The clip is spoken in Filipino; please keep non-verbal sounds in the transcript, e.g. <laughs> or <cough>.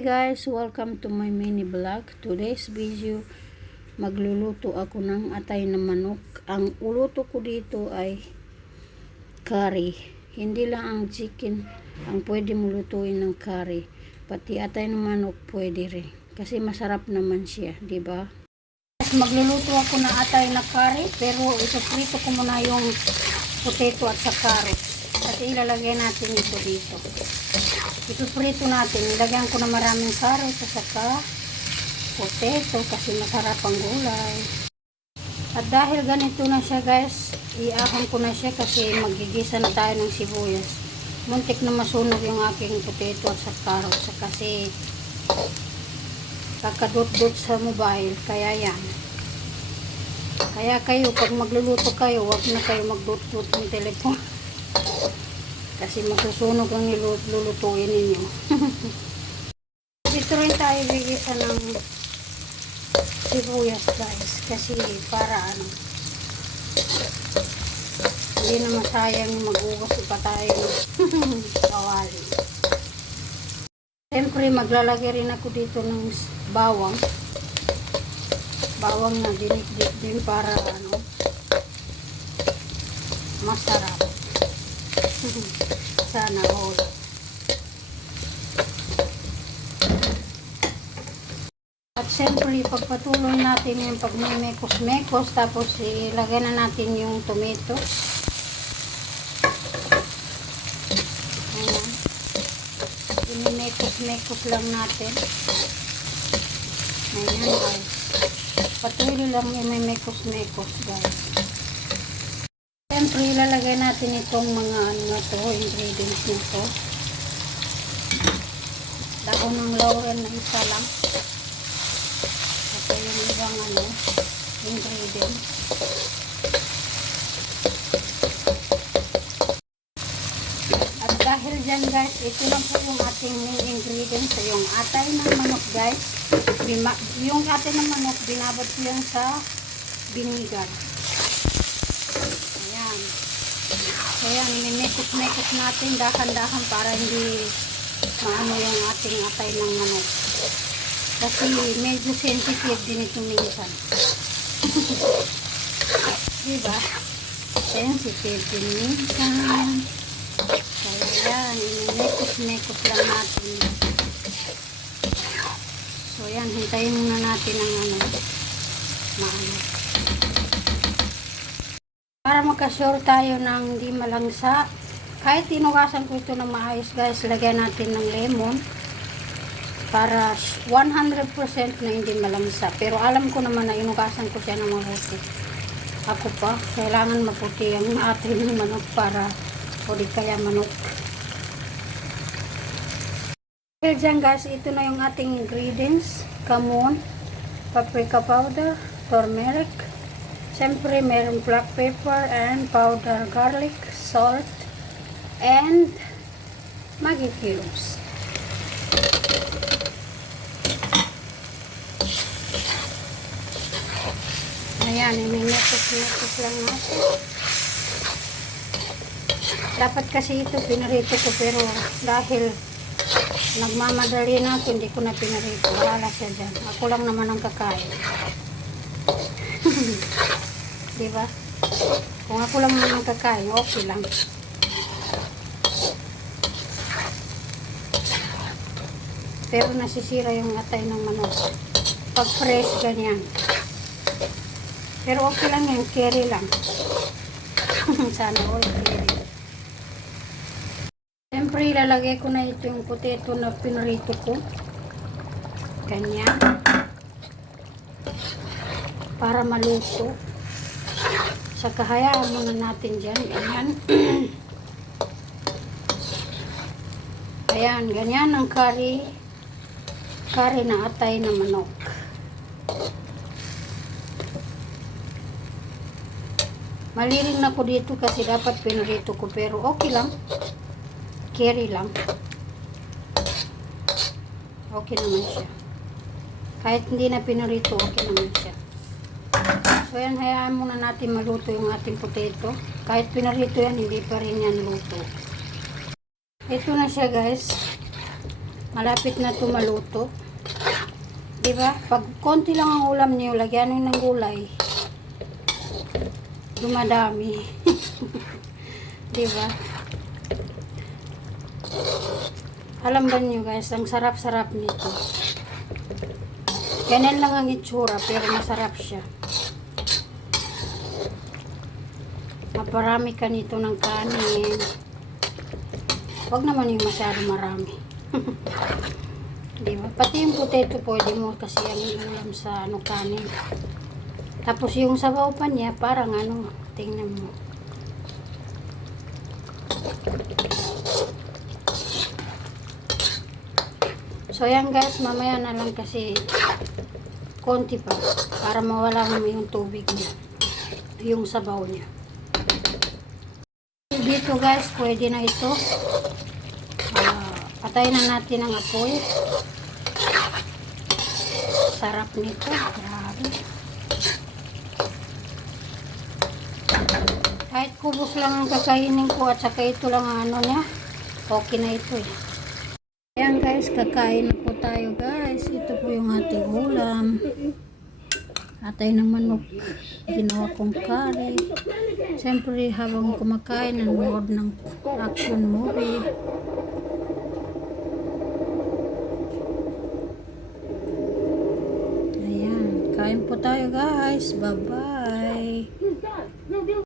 guys, welcome to my mini vlog. Today's video, magluluto ako ng atay na manok. Ang uluto ko dito ay curry. Hindi lang ang chicken ang pwede mo lutuin ng curry. Pati atay ng manok pwede rin. Kasi masarap naman siya, di ba? Magluluto ako ng atay na curry, pero ito ko muna yung potato at sa carrots. Kasi ilalagay natin ito dito. Ipiprito natin. Ilagyan ko na maraming carrots at saka potato kasi masarap ang gulay. At dahil ganito na siya guys, iahon ko na siya kasi magigisa na tayo ng sibuyas. Muntik na masunog yung aking potato at sa carrots kasi kakadot-dot sa mobile. Kaya yan. Kaya kayo, pag magluluto kayo, wag na kayo magdot-dot ng telepono. <laughs> Kasi masusunog ang nilut- lulutuin ninyo. <laughs> Dito rin tayo bigisa ng sibuyas guys. Kasi para ano, hindi na masayang mag-uwas pa tayo ng <laughs> kawali. Siyempre maglalagay rin ako dito ng bawang. Bawang na dinikdik din para ano, masarap. Sana all. At syempre, pagpatuloy natin yung pagmimekos-mekos, tapos ilagay na natin yung tomato. Ayan. Inimekos-mekos lang natin. Ayan guys. Patuloy lang imimekos-mekos guys. Siyempre, ilalagay natin itong mga ano na to, ingredients nito. Dahon ng laurel na isa lang. At yung ibang ano, ingredients. At dahil dyan guys, ito na po yung ating main ingredients. Yung atay ng manok guys. Yung atay ng manok, binabot ko yan sa vinegar. Ayan. So yan, minekos-mekos natin dahan-dahan para hindi maano yung ating atay ng manok. Kasi medyo sensitive din ito minsan. <laughs> diba? Sensitive din minsan. Kaya yan, minekos-mekos lang natin. So yan, hintayin muna natin ang ano, maano. Para magka-sure tayo ng hindi malangsa, kahit tinugasan ko ito ng maayos guys, lagyan natin ng lemon para 100% na hindi malangsa. Pero alam ko naman na inugasan ko siya ng mabuti. Ako pa, kailangan maputi ang ating <laughs> manok para o di kaya manok. Dahil dyan guys, ito na yung ating ingredients. Kamon, paprika powder, turmeric, Siyempre, meron black pepper and powder garlic, salt, and Maggi cubes. Ayan, iminetos-netos lang natin. Dapat kasi ito pinarito ko pero dahil nagmamadali na ako, hindi ko na pinarito. Wala siya dyan. Ako lang naman ang kakain. <laughs> Diba? Kung ako lang naman kakain, okay lang. Pero nasisira yung atay ng manok. Pag fresh, ganyan. Pero okay lang yan, carry lang. <laughs> Sana all carry. Siyempre, ilalagay ko na ito yung potato na pinrito ko. Ganyan. Para maluto. Sa kahayaan muna natin dyan. Ganyan. <clears throat> Ayan, ganyan ang curry. Curry na atay na manok. Maliring na ko dito kasi dapat pinurito ko pero okay lang. Carry lang. Okay naman siya. Kahit hindi na pinurito, okay naman siya. So yan, hayaan muna natin maluto yung ating potato. Kahit pinarito yan, hindi pa rin yan luto. Ito na siya guys. Malapit na to maluto. Di ba? Pag konti lang ang ulam niyo, lagyan niyo ng gulay. Dumadami. <laughs> Di ba? Alam ba niyo guys, ang sarap-sarap nito. Ganyan lang ang itsura, pero masarap siya. Maparami ka nito ng kanin. Huwag naman yung masyado marami. <laughs> Di ba? Pati yung potato pwede mo kasi ang ulam sa ano kanin. Tapos yung sabaw pa niya, parang ano, tingnan mo. So yan guys, mamaya na lang kasi konti pa para mawala mo yung tubig niya. Yung sabaw niya. Dito guys, pwede na ito. Ah, patayin na natin ang apoy. Sarap nito. Grabe. Kahit kubos lang ang kakainin ko at saka ito lang ang ano niya. Okay na ito eh. Ayan guys, kakain na po tayo guys. Ito po yung ating ulam. Atay ng manok. Ginawa kong curry. Siyempre habang kumakain, nanonood ng action movie. Ayan, kain po tayo guys. Bye-bye.